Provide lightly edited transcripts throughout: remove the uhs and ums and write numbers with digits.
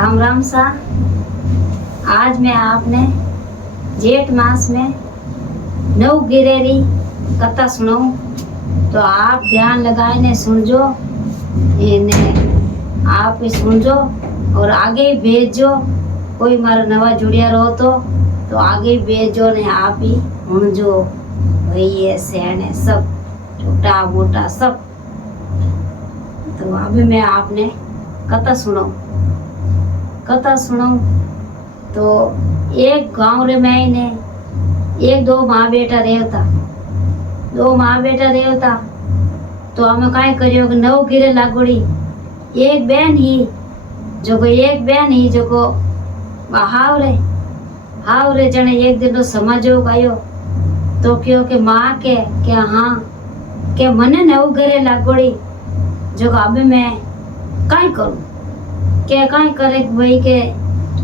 राम राम सा। आज मैं आपने जेठ मास में नव गिरेरी कथा सुनाऊं, तो आप ध्यान लगाए सुनजो, इन्हें आप ही सुनजो और आगे ही भेजो। कोई मारा नवा जुड़िया रहो तो आगे ही भेजो ने आप ही सुनजो। भैया सैने सब छोटा मोटा सब। तो अभी मैं आपने कथा सुनाऊं। तो एक गांव रे में ने एक दो माँ बेटा रहता। तो हमें काई करियो कि नव गिरे लागोड़ी एक बहन ही जो को हावरे जने एक दिन तो समझो गयो। तो क्यों के माँ के हाँ के मने नव गिरे लागोड़ी जो अभी मैं काई करूं के काई करे भाई के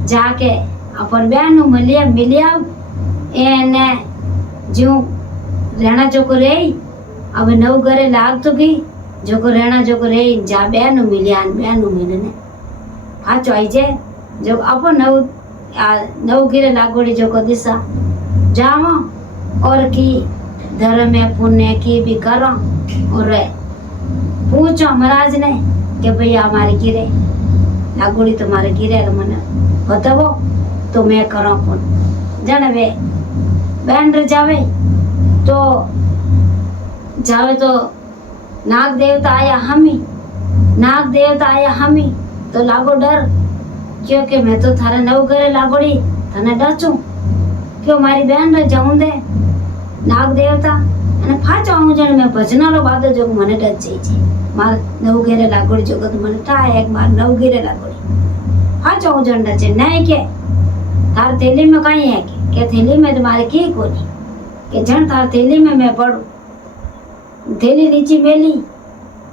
जाके अपन बहन मिलिया एने जो रहना जो को रे अब नव घरे लाग तो गई जो को रहना जो को रे जा बहन मिलने हाचो आई जे जो अपन नव गिरे लागोड़ी जो को दिशा जावा और की धर्म में पुण्य की भी करो और पूछो महाराज ने कि भैया हमारे गिरे लागोड़ी तुम्हारे गिरे तो मने बताओ तो मैं करो कौन जाने वे बहन रे जावे तो नाग देवता आया हमी तो लागो डर क्योंकि मैं तो थारे नव घरे लागोड़ी थाने डरचू क्यों मारी बहन रे जाऊं दे नाग देवता અને પાછો હું જાણે મેં ભજનારો બાદો જો મને ડર જાય છે માર નવ ઘેરે लागोड़ी જો તો મને થાય એક માર નવ ઘેરે लागोड़ी પાછો હું જાણે છે નહીં કે તાર થેલી में कहीं है કે थैली में तुम्हारे की कोनी के जन तार थैली में मैं पड़ू थैली नीचे मेली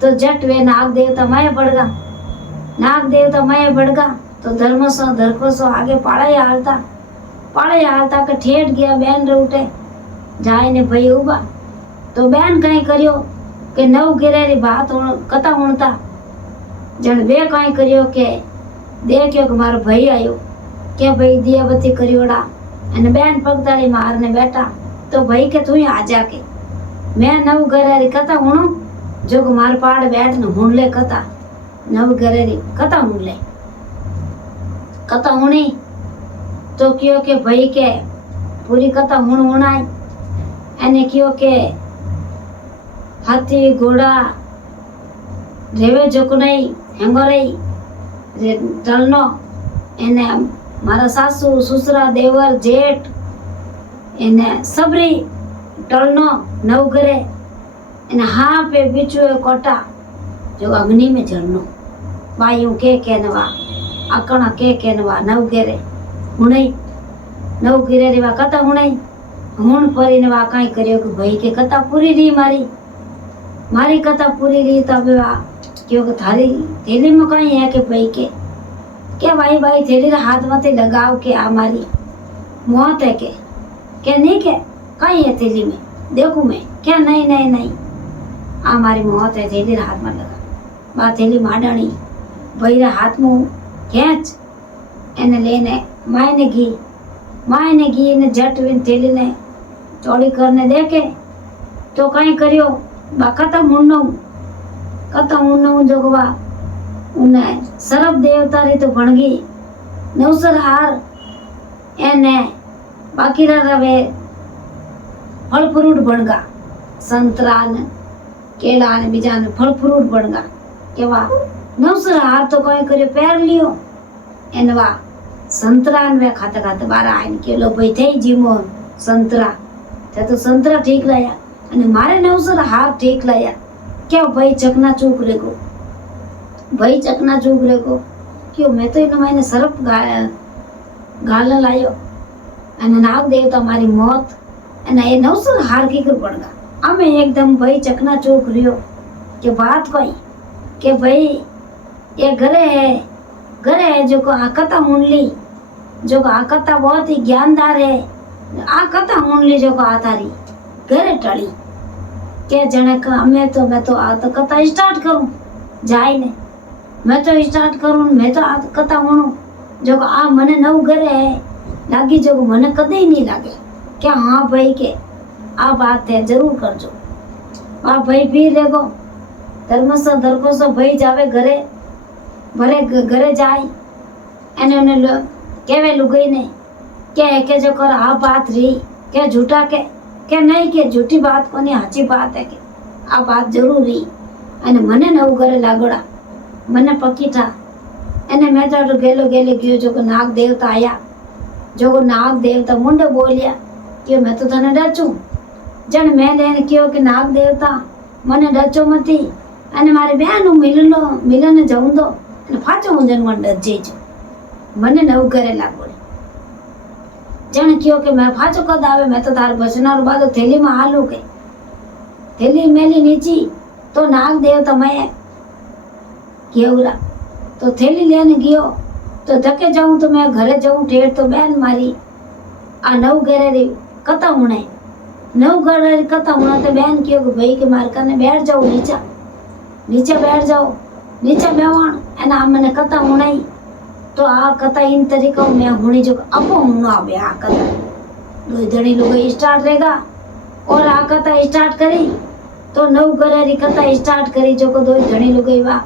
तो जट वे नाग देवता माया बढ़गा तो धरको सो आगे पाड़े हालता के ठेठ गया बहन रे उठे जाए ने भाई उबा तो बहन कहीं करियो के नव गिरे री बात कथा होता जन वे कहीं करियो के देखियो कि मारो भाई आयो के भाई दिया बत्ती करियोड़ा अने बहन पगताड़ी मारने बैठा तो भाई के तू आ जाके मैं नव घरे री कथा हुणो जो मार पाड़ बैठ न हुण ले कथा नव घरे री कथा हुणी तो क्यों के भाई के पूरी कथा हुणाई अने क्यों के हाथी घोड़ा रेवे जोको नहीं हेंगो रही रे टलनो एने मारा सासू ससुरा देवर जेठ एने सबरी टलनो नव घरे एने हाँ पे बिचू कोटा जो अग्नि में जलनो बायू के नवा अकणा के नवा नव घरे हुणई नव घरे रे वा कथा हुणई हुण परी ने वा काई कर्यो कि भाई के कथा पूरी री मारी कथा पूरी री तब वा क्यों थारी थैली में कहीं है कि भाई के भाई थैली रे हाथ मत लगाओ के आ मारी मौत है के नहीं के कहीं है थैली में देखूं मैं क्या नहीं आ मारी मौत है थैली रे हाथ में लगा बा थैली माडाणी भाई रे हाथ में खेच एने लेने मायने घी ने जट विन थैली ने चौड़ी करने देखे तो कहीं करियो बा कथा मुन्नो जोगवा उन्हें सरब देवता री तो बन गई नवसर हार एने बाकी रवे फल फ्रूट बनगा संतरा ने केला ने बीजा ने फल फ्रूट बनगा के वा नवसर हार तो कहीं करियो पैर लियो एने वा संतरा ने खाते बारा आइन के लो भाई थे जीमो संतरा तो संतरा ठीक लाया अने मारे नवसर हार ठीक लाया क्या भाई चकना चूक रेगो क्यों मैं तो इन मायने सरप गाल लायो अने नाग देवता मारी मौत अने ये नवसर हार की कर पड़गा हमें एकदम भाई चकना चूक रियो के बात कोई के भाई ये घरे है जो को आ कथा हुणली जो को आ कथा बहुत ही ज्ञानदार है आ कथा हुणली जो को आतारी घरे टली के जने का मैं तो आ तो कथा स्टार्ट करूं जाए ने मैं तो स्टार्ट करूं मैं तो आ कथा हुणू जो आ मने नव घरे है लागी जो मने कदे नहीं लागे कि हाँ भाई के आ बात है जरूर करजो। आ भाई भी रेगो धर्मसो धरकोसो भाई जावे घरे भरे घरे जाए एने ने केवे लुगाई ने के जो कर आ बात रही के झूठा के नहीं के झूठी बात कोनी हाची बात है के आ बात जरूर रही अने मने नव घरे लागोड़ा मने पक्की था एने मैं तो गेलो गेले गयो जो नाग देवता आया जो नाग देवता मुंडे बोलिया कि मैं तो तने डचू जन मैं लेने क्यों कि नाग देवता मने डचो मती अने मारी बहन मिलन जाऊं दो अने फाचो हुंजन मन डच जेजो मने नव घरे लागोड़ी जन क्यों कि मैं फाचो कद आवे मैं तो तार बचना रो बादो थैली में हालू के थैली मेली नीची तो नाग देवता मैं केवरा तो थैली लेने गयो तो धके जाऊं तो मैं घरे जाऊं ठेर तो बहन मारी आ नव घरे री कथा हुणे नव घरे री कथा हुणे तो बहन क्यों कि भाई के मार कने बैठ जाओ नीचे बैठ जाओ नीचे बेवाण एना आ मने कथा हुणाई तो आ कथा इन तरीका मैं हुणी जो अपो हुणो आवे आ कथा दो धणी लोग स्टार्ट रहेगा और आ कथा स्टार्ट करी तो नव घरे री कथा स्टार्ट करी जो को दो धणी लोग वा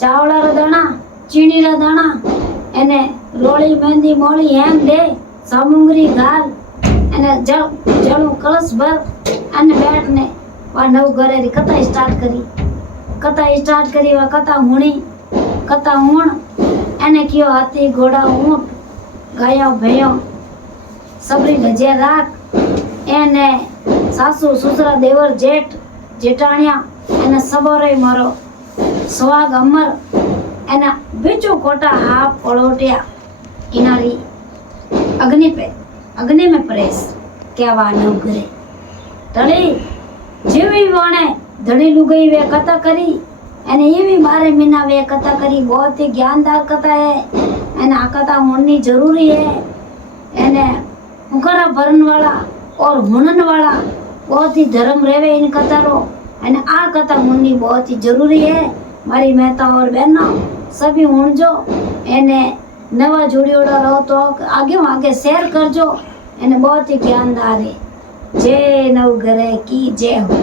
चावड़ा रो दाना चीनी रा दाना एने रोली मेहंदी मोली हेम दे सामुंगरी घाल एने जळू कलश भर अने बैठ ने वा नव घरे री कथा स्टार्ट करी वा कथा हुणी कथा हुण एने कियो हाथी घोड़ा ऊंट गायो भैयो सबरी भजिया राख एने सासू ससुरा देवर जेठ जेठाणिया एने सबोरे मारो स्वाग अमर एना बीजो कोटा हाफ पड़ोटिया इनारी अग्नि में प्रेस क्या वा नव घरे तड़ी जीवी वाणे धड़ी लुगई वे कथा करी एने ये भी 12 महीना वे कथा करी बहुत ही ज्ञानदार कथा है एने आ कथा होनी जरूरी है एने हुकरा भरन वाला और हुनन वाला बहुत ही धर्म रेवे इन कथा रो एने आ कथा होनी बहुत ही जरूरी है। मारी मेहता और बहनों सभी हुण जो एने नवा जुड़ियोड़ा रहो तो आगे शेयर करजो एने बहुत ही ज्ञानदार है। जय नव घरे की जय हो।